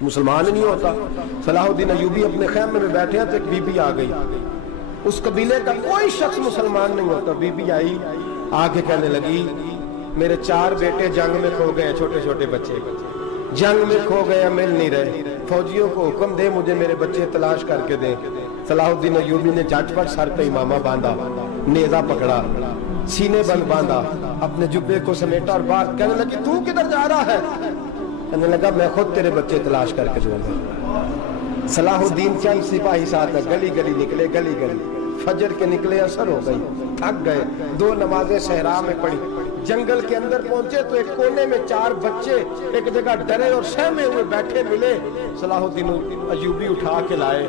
مسلمان ہی نہیں ہوتا. صلاح الدین ایوبی اپنے خیمے میں بیٹھے ہیں تو ایک بی بی آ گئی. اس قبیلے کا کوئی شخص مسلمان نہیں ہوتا. بی بی آئی, آ کے کہنے لگی میرے 4 بیٹے جنگ میں کھو گئے, چھوٹے چھوٹے بچے جنگ میں کھو گئے, مل نہیں رہے. فوجیوں کو حکم دے مجھے میرے بچے تلاش کر کے دیں. صلاح الدین ایوبی نے جھٹ پٹ سر پہ امامہ باندھا, نیزہ پکڑا, سینے بند باندھا, اپنے جبے کو سمیٹا اور بات کہنے لگی تو کدھر جا رہا ہے؟ کہنے لگا میں خود تیرے بچے تلاش کر کے دوں گا. صلاح الدین چند سپاہی ساتھ گلی گلی نکلے, گلی گلی فجر کے نکلے, اثر ہو گئی, تھک گئے. 2 نمازیں صحرا میں پڑھی. جنگل کے اندر پہنچے تو ایک کونے میں 4 بچے ایک جگہ ڈرے اور سہمے ہوئے بیٹھے ملے. صلاح الدین ایوبی اٹھا کے لائے,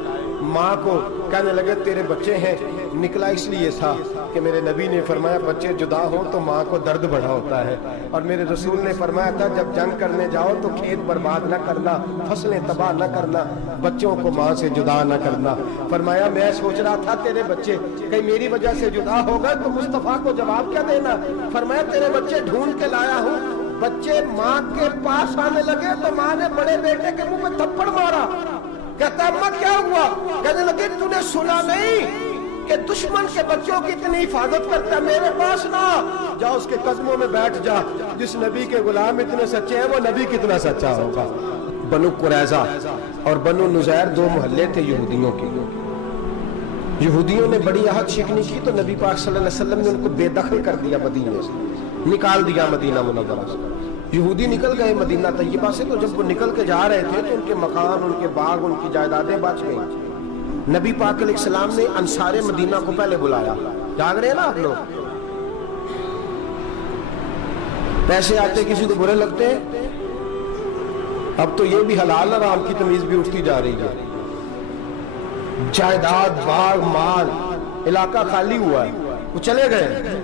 ماں کو کہنے لگے تیرے بچے ہیں. نکلا اس لیے تھا کہ میرے نبی نے فرمایا بچے جدا ہوں تو ماں کو درد بڑا ہوتا ہے, اور میرے رسول نے فرمایا تھا جب جنگ کرنے جاؤ تو کھیت برباد نہ کرنا, فصلیں تباہ نہ کرنا, بچوں کو ماں سے جدا نہ کرنا. فرمایا میں سوچ رہا تھا تیرے بچے کہیں میری وجہ سے جدا ہو گئے تو مصطفیٰ کو جواب کیا دینا. فرمایا تیرے بچے ڈھونڈ کے لایا ہوں. بچے ماں کے پاس آنے لگے تو ماں نے بڑے بیٹے کے منہ میں تھپڑ مارا. کہتا اماں کیا ہوا؟ کہنے لگے تو نے سنا نہیں کہ دشمن کے بچوں کی اتنی حفاظت کرتا ہے, میرے پاس نہ جا, اس کے قدموں میں بیٹھ جا. جس نبی کے غلام اتنے سچے ہیں وہ نبی کتنا سچا ہوگا. بنو قریظہ اور بنو نذیر 2 محلے تھے یہودیوں کے. یہودیوں نے بڑی عہد شکنی کی تو نبی پاک صلی اللہ علیہ وسلم نے ان کو بے دخل کر دیا, مدینے سے نکال دیا, مدینہ منورہ سے. یہودی نکل گئے مدینہ طیبہ سے. تو جب وہ نکل کے جا رہے تھے تو ان کے مکان, ان کے باغ, ان کی جائیدادیں بچ گئیں. نبی پاک علیہ السلام نے انصار مدینہ کو پہلے بلایا. جاگ رہے ہیں نا آپ لوگ؟ پیسے آتے کسی کو برے لگتے ہیں. اب تو یہ بھی حلال حرام کی تمیز بھی اٹھتی جا رہی ہے. جائیداد, باغ, مال, علاقہ خالی ہوا ہے, وہ چلے گئے.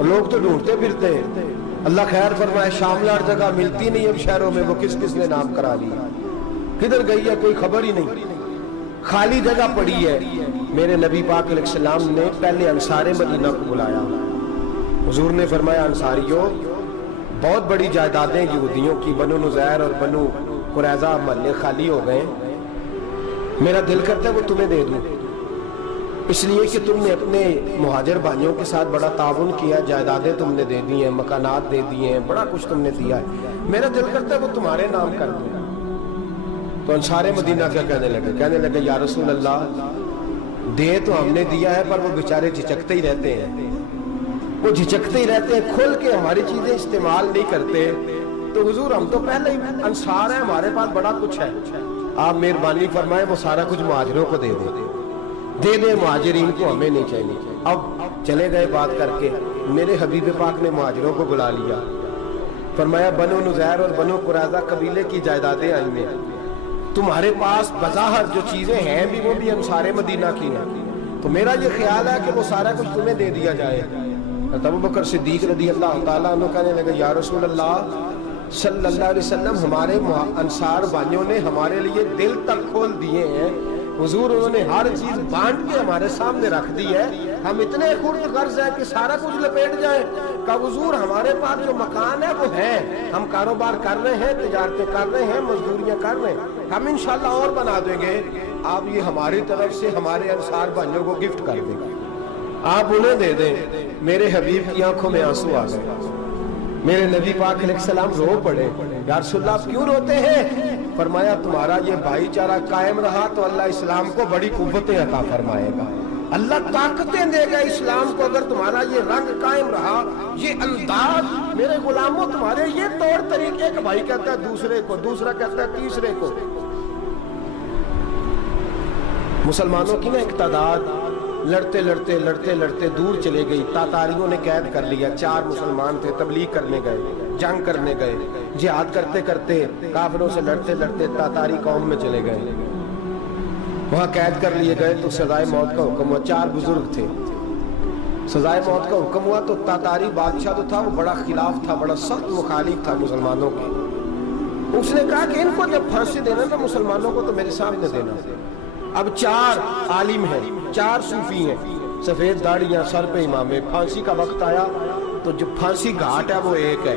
لوگ تو ڈھونڈتے پھرتے ہیں. اللہ خیر فرمائے, شاملہ ہر جگہ ملتی نہیں اب شہروں میں. وہ کس کس نے نام کرا لیا, کدھر گئی ہے کوئی خبر ہی نہیں, خالی جگہ پڑی ہے. میرے نبی پاک علیہ السلام نے پہلے انصار مدینہ کو بلایا. حضور نے فرمایا انصاریوں بہت بڑی جائیدادیں یہودیوں کی, بنو نذیر اور بنو قریظہ محلے خالی ہو گئے. میرا دل کرتا ہے وہ تمہیں دے دوں, اس لیے کہ تم نے اپنے مہاجر بھائیوں کے ساتھ بڑا تعاون کیا, جائیدادیں تم نے دے دی ہیں, مکانات دے دیے ہیں, بڑا کچھ تم نے دیا ہے. میرا دل کرتا ہے وہ تمہارے نام کر دوں. تو انصار مدینہ کیا کہنے لگے؟ کہنے لگے یا رسول اللہ دے تو ہم نے دیا ہے پر وہ بیچارے جھجکتے ہی رہتے ہیں, وہ جھجکتے ہی رہتے ہیں, کھول کے ہماری چیزیں استعمال نہیں کرتے. تو حضور ہم تو پہلے ہی انصار ہیں, ہمارے پاس بڑا کچھ ہے, آپ مہربانی فرمائیں وہ سارا کچھ مہاجروں کو دے دیں, مہاجرین کو ہمیں نہیں چاہیے. اب چلے گئے بات کر کے. میرے حبیب پاک نے مہاجروں کو بلا لیا. فرمایا بنو نذیر اور بنو قریظہ قبیلے کی جائیدادیں آئی ہیں, تمہارے پاس بظاہر جو چیزیں ہیں بھی وہ بھی انصار مدینہ کی ہیں, تو میرا یہ خیال ہے کہ وہ سارا کچھ تمہیں دے دیا جائے. ابو بکر صدیق رضی اللہ تعالیٰ عنہ کہنے لگے یا رسول اللہ صلی اللہ علیہ وسلم ہمارے انصار بھائیوں نے ہمارے لیے دل تک کھول دیے ہیں. حضور انہوں نے ہر چیز بانٹ کے ہمارے سامنے رکھ دی ہے, ہم اتنے خرد غرض ہیں کہ سارا کچھ لپیٹ جائیں. کہ حضور ہمارے پاس جو مکان ہے وہ ہے, ہم کاروبار کر رہے ہیں, تجارتیں کر رہے ہیں, مزدوریاں کر رہے ہیں, ہم انشاءاللہ اور بنا دیں گے. آپ یہ ہماری طرف سے ہمارے انصار بھائیوں کو گفٹ کر دیں, آپ انہیں دے دیں. میرے حبیب کی آنکھوں میں آنسو آ گئے. میرے نبی پاک علیہ السلام رو پڑے. یا رسول اللہ آپ کیوں روتے ہیں؟ فرمایا تمہارا یہ بھائی چارہ قائم رہا تو اللہ اسلام کو بڑی قوتیں عطا فرمائے گا, اللہ طاقتیں دے گا اسلام کو. اگر تمہارا یہ رنگ قائم رہا, یہ انداز, میرے غلاموں تمہارے یہ طور طریقے, ایک بھائی کہتا ہے دوسرے کو, دوسرا کہتا ہے تیسرے کو. مسلمانوں کی نا ایک تعداد لڑتے لڑتے لڑتے لڑتے دور چلے گئی. تاتاریوں نے قید کر لیا. 4 مسلمان تھے, تبلیغ کرنے گئے, جنگ کرنے گئے, جہاد کرتے کرتے کافروں سے لڑتے لڑتے تاتاری قوم میں چلے گئے, وہاں قید کر لیے گئے. تو سزائے موت کا حکم ہوا. 4 بزرگ تھے, سزائے موت کا حکم ہوا. تو تاتاری بادشاہ جو تھا وہ بڑا خلاف تھا, بڑا سخت مخالف تھا مسلمانوں کے. اس نے کہا کہ ان کو جب پھانسی دینا تو مسلمانوں کو تو میرے سامنے دینا. اب 4 عالم ہیں, 4 صوفی ہیں, سفید داڑیاں, سر پہ امامے. پھانسی کا وقت آیا تو جو پھانسی گھاٹ ہے وہ ایک ہے,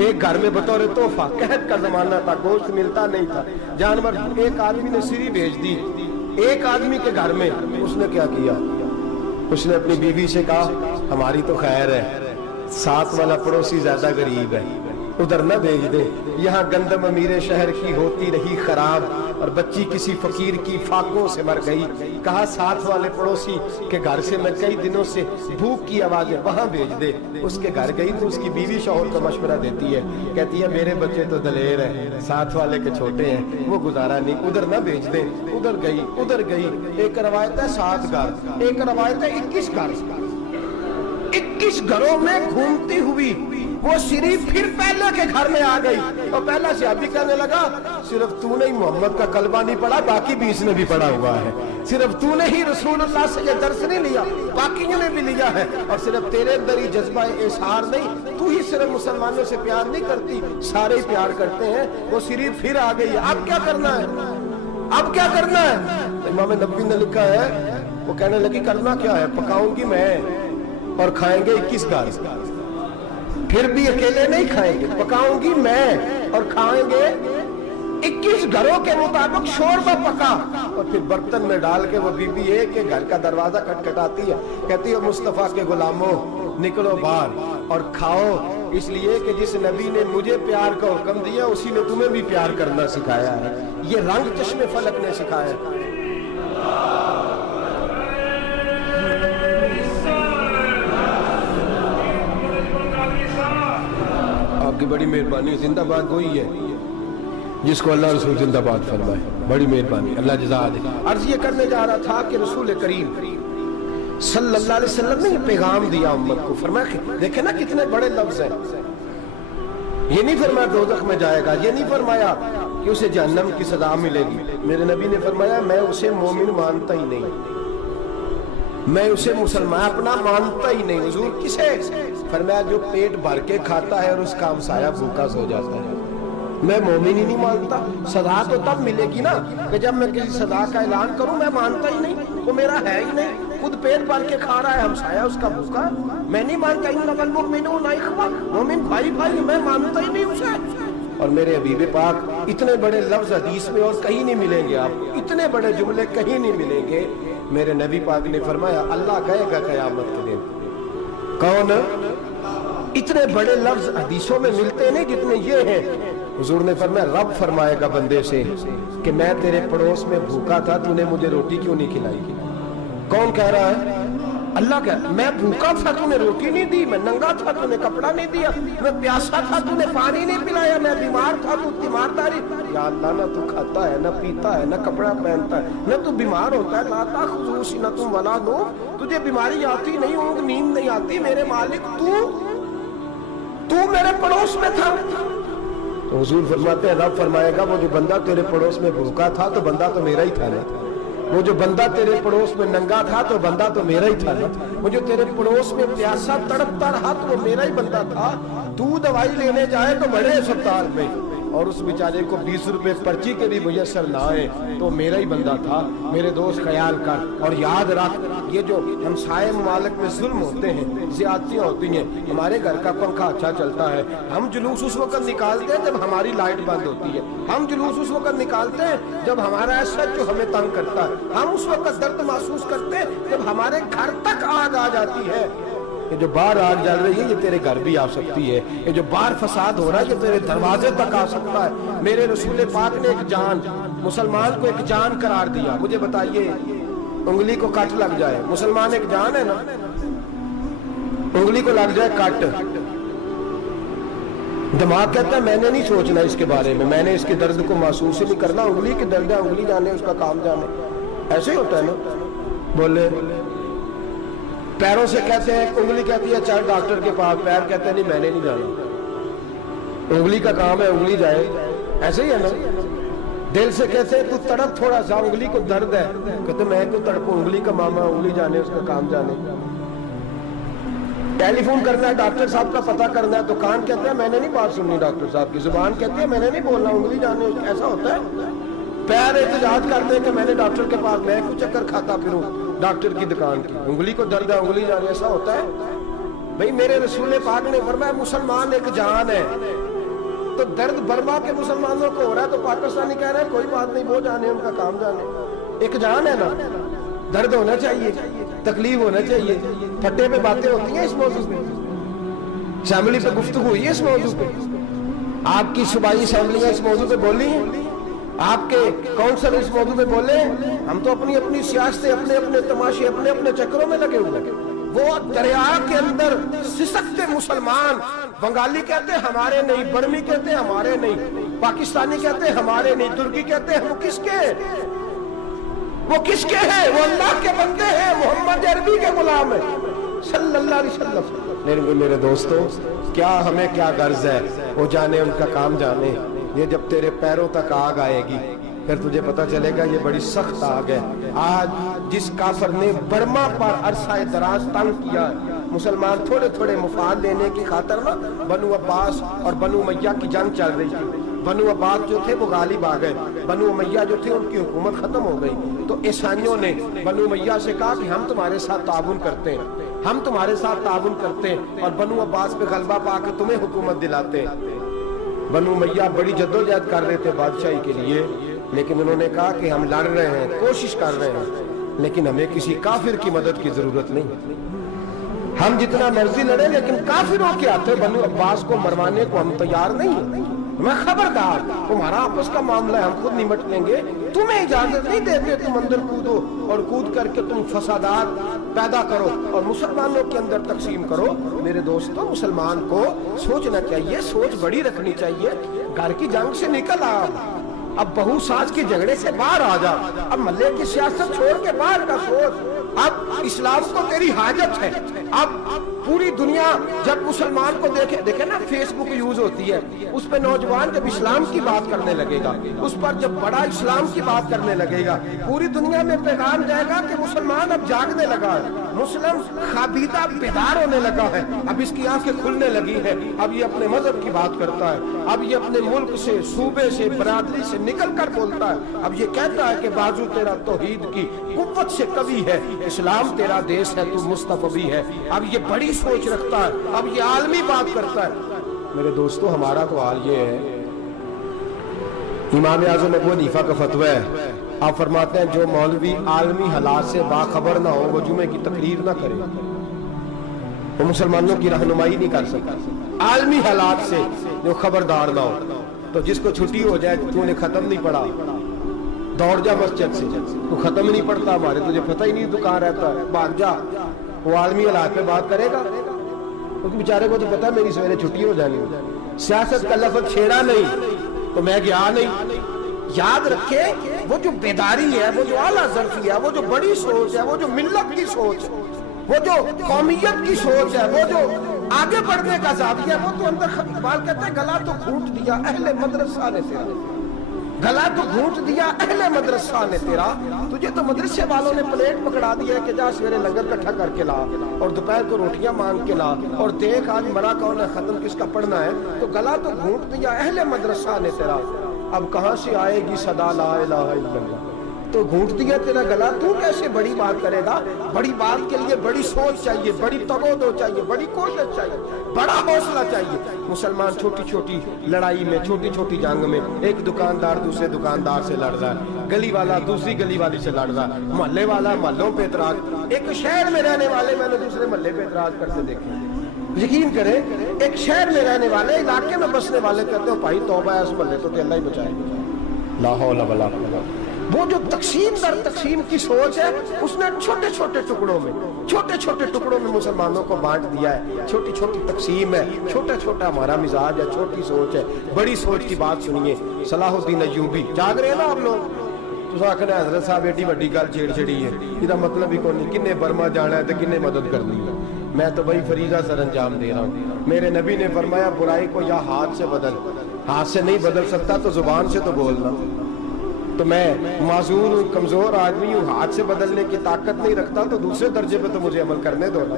ایک گھر میں بطور تحفہ، قحط کا زمانہ تھا، گوشت ملتا نہیں تھا، جانور، ایک آدمی نے سری بھیج دی ایک آدمی کے گھر میں۔ اس نے کیا کیا؟ اس نے اپنی بیوی سے کہا ہماری تو خیر ہے، ساتھ والا پڑوسی زیادہ غریب ہے، ادھر نہ بھیج دے، یہاں گندم امیر شہر کی ہوتی رہی خراب اور بچی کسی فقیر کی فاقوں سے مر گئی۔ کہا ساتھ والے پڑوسی کے گھر سے میں کئی دنوں سے بھوک کی آوازیں، وہاں بھیج دے۔ اس کے گھر گئی تو اس کی بیوی شوہر کو مشورہ دیتی ہے، کہتی ہے میرے بچے تو دلیر ہیں، ساتھ والے کے چھوٹے ہیں، وہ گزارا نہیں، ادھر نہ بھیج دیں۔ ادھر گئی، ایک روایت ہے 7 گھر، ایک روایت ہے 21 گھر، 21 گھروں میں گھومتی ہوئی وہ شریف پھر پہلے کے گھر میں آ گئی، اور پہلا صحابی کہنے لگا صرف تو نے ہی محمد کا کلمہ نہیں پڑھا، باقی بھی اس نے بھی پڑھا ہوا ہے، صرف تو نے ہی رسول اللہ سے یہ درس نہیں لیا، باقیوں نے بھی لیا ہے، اور صرف تیرے اندر ہی جذبہ اظہار نہیں، تو ہی صرف مسلمانوں سے پیار نہیں کرتی، سارے ہی پیار کرتے ہیں۔ وہ شریف پھر آ گئی، اب کیا کرنا ہے؟ اب کیا کرنا ہے؟ امام نبوی نے لکھا ہے، وہ کہنے لگی کرنا کیا ہے؟ پکاؤں گی میں اور کھائیں گے 21 گھر، پھر بھی اکیلے نہیں کھائیں گے، پکاؤں گی میں اور کھائیں گے 21 گھروں کے مطابق شوربہ پکا، اور پھر برتن میں ڈال کے وہ بی بی ایک کے گھر کا دروازہ کھٹکھٹاتی ہے، کہتی ہے مصطفیٰ کے غلاموں نکلو باہر اور کھاؤ، اس لیے کہ جس نبی نے مجھے پیار کا حکم دیا اسی نے تمہیں بھی پیار کرنا سکھایا ہے، یہ رنگ چشم فلک نے سکھایا ہے۔ آپ کی بڑی مہربانی، زندہ باد وہی ہے جس کو اللہ رسول زندہ باد فرمائے، بڑی مہربانی، اللہ جزا دے۔ عرض یہ کرنے جا رہا تھا کہ رسول کریم صلی اللہ علیہ وسلم نے یہ پیغام دیا امت کو، فرمایا دیکھیں نا کتنے بڑے لفظ ہیں، یہ نہیں فرمایا دوزخ میں جائے گا، یہ نہیں فرمایا کہ اسے جہنم کی سزا ملے گی، میرے نبی نے فرمایا میں اسے مومن مانتا ہی نہیں، میں اسے مسلمان اپنا مانتا ہی نہیں۔ حضور کسے؟ فرمایا جو پیٹ بھر کے کھاتا ہے اور اس کا ہمسایہ بھوکا سو جاتا ہے، میں مومن ہی نہیں مانتا۔ سزا تو تب ملے گی نا کہ جب میں کسی سزا کا اعلان کروں، میں مانتا ہی نہیں، وہ میرا ہے ہی نہیں، خود پیٹ بھر کے کھا رہا ہے، ہمسایہ اس کا بھوکا، میں نہیں مانتا۔ انما المؤمنون اخوہ، مومن بھائی بھائی، میں مانتا ہی نہیں اسے۔ اور میرے حبیب پاک اتنے بڑے لفظ حدیث میں اور کہیں نہیں ملیں گے، آپ اتنے بڑے جملے کہیں نہیں ملیں گے۔ میرے نبی پاک نے فرمایا اللہ کہے گا قیامت کے دن، کون؟ اتنے بڑے لفظ حدیثوں میں ملتے نہیں جتنے یہ ہیں۔ حضور نے فرمایا رب فرمائے گا بندے سے کہ میں تیرے پڑوس میں بھوکا تھا، تو نے مجھے روٹی کیوں نہیں کھلائی؟ کون کہہ رہا ہے؟ اللہ کہہ، میں بھوکا تھا تو نے روٹی نہیں دی، میں ننگا تھا تو نے کپڑا نہیں دیا، میں پیاسا تھا تو نے پانی نہیں پلایا، میں بیمار تھا تو تیمارداری۔ یا اللہ نہ تو کھاتا ہے، نہ پیتا ہے، نہ کپڑا پہنتا ہے، نہ تو بیمار ہوتا ہے، لا تاخذہ سنۃ ولا نوم، تجھے بیماری آتی نہیں، اونگ نیند نہیں آتی، میرے مالک تو میرے پڑوس میں تھا۔ تو حضور فرماتے ہیں رب فرمائے گا وہ جو بندہ تیرے پڑوس میں بھوکا تھا تو بندہ تو میرا ہی تھا نا، وہ جو بندہ تیرے پڑوس میں ننگا تھا تو بندہ تو میرا ہی تھا نا، وہ جو تیرے پڑوس میں پیاسا تڑپتا رہا تو وہ میرا ہی بندہ تھا۔ تو دوائی لینے جائے تو بڑے اسپتال میں اور اس بیچارے کو 20 روپے پرچی کے بھی میسر نہ آئے تو میرا ہی بندہ تھا۔ میرے دوست خیال کر اور یاد رکھ، یہ جو ہمسائے ممالک میں ظلم ہوتے ہیں، زیادتیاں ہوتی ہیں، ہمارے گھر کا پنکھا اچھا چلتا ہے، ہم جلوس اس وقت نکالتے ہیں جب ہماری لائٹ بند ہوتی ہے، ہم جلوس اس وقت نکالتے ہیں جب ہمارا ایسا جو ہمیں تنگ کرتا ہے، ہم اس وقت درد محسوس کرتے ہیں جب ہمارے گھر تک آگ آ جاتی ہے۔ یہ جو باہر آگ جل رہی ہے یہ تیرے گھر بھی آ سکتی ہے، یہ جو باہر فساد ہو رہا ہے یہ تیرے دروازے تک آ سکتا ہے۔ میرے رسول پاک نے ایک جان، مسلمان کو ایک جان قرار دیا۔ مجھے بتائیے انگلی کو کٹ لگ جائے، مسلمان ایک جان ہے نا، انگلی کو لگ جائے کٹ، دماغ کہتا ہے میں نے نہیں سوچنا اس کے بارے میں نے اس کے درد کو محسوس ہی نہیں کرنا، انگلی کی درد ہے، انگلی جانے اس کا کام جانے، ایسے ہی ہوتا ہے نا۔ بولے پیروں سے کہتے ہیں، انگلی کہتی ہے چل ڈاکٹر کے پاس، پیر کہتے ہیں نہیں میں نے نہیں جانا، انگلی کا کام ہے انگلی جائے، ایسے ہی ہے نا۔ دل سے کہتے ہیں تو تڑپ تھوڑا سا، انگلی کو درد ہے، کہتے میں کو تڑپوں، انگلی کا ماما، انگلی جانے اس کا کام جانے۔ ٹیلی فون کرنا ہے ڈاکٹر صاحب کا پتہ کرنا ہے، دکان کہتے ہیں میں نے نہیں بات سننی ڈاکٹر صاحب کی، زبان کہتی ہے میں نے نہیں بولنا، انگلی جانے، ایسا ہوتا ہے۔ پیر احتجاج کرتے ہیں کہ میں نے ڈاکٹر کے پاس، میں کچھ چکر کھاتا پھروں ڈاکٹر کی دکان کی، انگلی کو درد ہے انگلی جانے، ایسا ہوتا ہے بھئی۔ میرے رسول پاک نے فرمایا مسلمان ایک جان ہے، تو درد برما کے مسلمانوں کو ہو رہا ہے تو پاکستانی کہہ رہے ہیں کوئی بات نہیں، وہ جانے، ان کا کام جانے. ایک جان ہے نا، درد ہونا چاہیے، تکلیف ہونا چاہیے. پھٹے پہ باتیں ہوتی ہیں اس موضوع پہ، اسمبلی پہ گفتگو ہوئی ہے اس موضوع پہ، آپ کی صوبائی اسمبلیاں اس موضوع پہ بولی ہیں، آپ کے کونسل اس موضوع پہ بولے ہیں. ہم تو اپنی اپنی سیاستیں، اپنے اپنے تماشے، اپنے اپنے چکروں میں لگے ہوئے ہیں. وہ دریا کے اندر سسکتے مسلمان، بنگالی کہتے ہیں ہمارے نہیں، برمی کہتے ہیں ہمارے نہیں، پاکستانی کہتے ہیں ہمارے نہیں، ترکی کہتے ہیں ہم کس کے ہیں؟ وہ کس کے ہیں؟ وہ اللہ کے بندے ہیں، محمد عربی کے غلام ہیں صلی اللہ علیہ وسلم. میرے دوستو، کیا ہمیں کیا غرض ہے؟ وہ جانے، ان کا کام جانے. یہ جب تیرے پیروں تک آگ آئے گی پھر تجھے پتہ چلے گا یہ بڑی سخت آگ ہے. آج جس کافر نے برما پر عرصہ دراز تنگ کیا ہے، مسلمان تھوڑے تھوڑے مفاد لینے کی خاطر نا، بنو عباس اور بنو امیہ کی جنگ چل رہی تھی. بنو عباس جو تھے وہ غالب آ گئے، بنو امیہ جو تھے ان کی حکومت ختم ہو گئی. تو عیسائیوں نے بنو امیہ سے کہا کہ ہم تمہارے ساتھ تعاون کرتے ہیں، ہم تمہارے ساتھ تعاون کرتے ہیں اور بنو عباس پہ غلبہ پا کے تمہیں حکومت دلاتے ہیں. بنو امیہ بڑی جدوجہد کر رہے تھے بادشاہی کے لیے، لیکن انہوں نے کہا کہ ہم لڑ رہے ہیں، کوشش کر رہے ہیں، لیکن ہمیں کسی کافر کی مدد کی ضرورت نہیں. ہم جتنا مرضی لڑیں لیکن کافروں کے ہاتھوں بنو عباس کو مروانے کو ہم تیار نہیں ہیں. میں خبردار، تمہارا آپس کا معاملہ ہے، ہم خود نمٹ لیں گے، تمہیں اجازت نہیں دیتے تم اندر کودو اور کود کر کے تم فسادات پیدا کرو اور مسلمانوں کے اندر تقسیم کرو. میرے دوستو، مسلمان کو سوچنا چاہیے، سوچ بڑی رکھنی چاہیے. گھر کی جنگ سے نکل آ، اب بہو ساز کے جھگڑے سے باہر آ جا، اب ملے کی سیاست چھوڑ کے باہر کا سوچ. اب اسلام کو تیری حاجت ہے. اب پوری دنیا جب مسلمان کو دیکھے نا، فیس بک یوز ہوتی ہے، اس پہ نوجوان جب اسلام کی بات کرنے لگے گا، اس پر جب بڑا اسلام کی بات کرنے لگے گا، پوری دنیا میں پیغام جائے گا کہ مسلمان اب جاگنے لگا ہے، مسلم خابیدہ بیدار ہونے لگا ہے، اب اس کی آنکھیں کھلنے لگی ہے، اب یہ اپنے مذہب کی بات کرتا ہے، اب یہ اپنے ملک سے، صوبے سے، برادری سے نکل کر بولتا ہے. اب یہ کہتا ہے کہ بازو تیرا توحید کی قوت سے کبھی ہے، اسلام تیرا دیس ہے، تو مصطفی ہے. اب یہ بڑی سوچ رکھتا ہے، اب یہ عالمی بات کرتا ہے. میرے دوستو، ہمارا تو حال یہ ہے، امام اعظم ابو حنیفہ کا فتویٰ ہے، آپ فرماتے ہیں جو مولوی عالمی حالات سے باخبر نہ ہو وہ جمعے کی تقریر نہ کرے، وہ مسلمانوں کی رہنمائی نہیں کر سکتا. عالمی حالات سے جو خبردار نہ ہو، تو جس کو چھٹی ہو جائے تو نے ختم نہیں پڑھا، دوڑ جا مسجد سے، تو ختم نہیں پڑھتا، ہمارے تجھے پتہ ہی نہیں دکان رہتا ہے، بھاگ جا. وہ عالمی حالات پہ بات کرے گا، کیونکہ بیچارے کو تو پتہ ہے میری سویرے چھٹی ہو جانی. سیاست کا لفظ چھیڑا نہیں تو میں گیا نہیں. یاد رکھے، وہ جو بیداری ہے، وہ جو اعلیٰ ظرفی ہے، وہ جو بڑی سوچ ہے، وہ جو ملت کی سوچ، وہ جو قومیت کی سوچ ہے، وہ جو آگے بڑھنے کا زاویہ ہے، وہ تو اندر اقبال کہتے ہیں گلا تو گھونٹ دیا اہل مدرسہ نے تیرا، گلا تو گھونٹ دیا اہل مدرسہ نے تیرا. تجھے تو مدرسے والوں نے پلیٹ پکڑا دیا کہ جا سویرے لنگر کٹھا کر کے لا اور دوپہر کو روٹیاں مانگ کے لا اور دیکھ آج مرا کون ہے، ختم کس کا پڑھنا ہے. تو گلا تو گھونٹ دیا اہل مدرسہ نے تیرا، اب کہاں سے آئے گی صدا لا الہ الا اللہ. تو گھونٹ دیا تیرا گلا، تو کیسے بڑی بات کرے گا؟ بڑی بات کے لیے بڑی سوچ چاہیے، بڑی تگودو چاہیے، بڑی کوشش چاہیے، بڑا حوصلہ چاہیے. مسلمان چھوٹی چھوٹی لڑائی میں، چھوٹی چھوٹی جنگ میں، ایک دکاندار دوسرے دکاندار سے لڑ رہا ہے، گلی والا دوسری گلی والی سے لڑ رہا ہے، محلے والا محلوں پہ اعتراض. ایک شہر میں رہنے والے میں نے دوسرے محلے پہ اعتراض کرتے دیکھے. یقین کریں، ایک شہر میں رہنے والے، علاقے میں بسنے والے کہتے ہیں بھائی توبہ ہے، اس محلے تو اللہ ہی بچائے. لا حول ولا قوت. وہ جو تقسیم در تقسیم کی سوچ ہے، اس نے چھوٹے چھوٹے ٹکڑوں میں مسلمانوں کو بانٹ دیا ہے. چھوٹی چھوٹی تقسیم ہے، چھوٹا چھوٹا ہمارا مزاج ہے، چھوٹی سوچ ہے. بڑی سوچ کی بات سنیے. صلاح الدین ایوبی، جاگ رہے ہیں نا آپ لوگ؟ تو آخر حضرت صاحب ایڈی وڈی گل چھیڑ چھڑی ہے، یہ مطلب ہی کوئی نہیں، کنے برما جانا ہے تو کنے مدد کرنی ہے. میں تو بھائی فریضہ سر انجام دے رہا ہوں. میرے نبی نے فرمایا برائی کو یا ہاتھ سے بدل، ہاتھ سے نہیں بدل سکتا تو زبان سے تو بولنا. تو میں معذور ہوں، کمزور آدمی ہوں، ہاتھ سے بدلنے کی طاقت نہیں رکھتا، تو دوسرے درجے پہ تو مجھے عمل کرنے دو نا.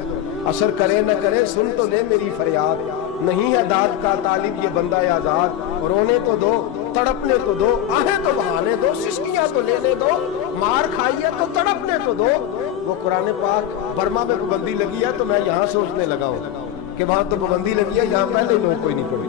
اثر کرے نہ کرے سن تو لے میری فریاد، نہیں ہے داد کا طالب یہ بندہ آزاد. رونے تو دو، تڑپنے تو دو، آہیں تو بہانے دو، سسکیاں تو لینے دو، مار کھائیے تو تڑپنے تو دو. وہ قرآن پاک برما میں پابندی لگی ہے تو میں یہاں سوچنے لگا ہوں کہ وہاں تو پابندی لگی ہے، یہاں پہلے لوگ کوئی نہیں پڑھی.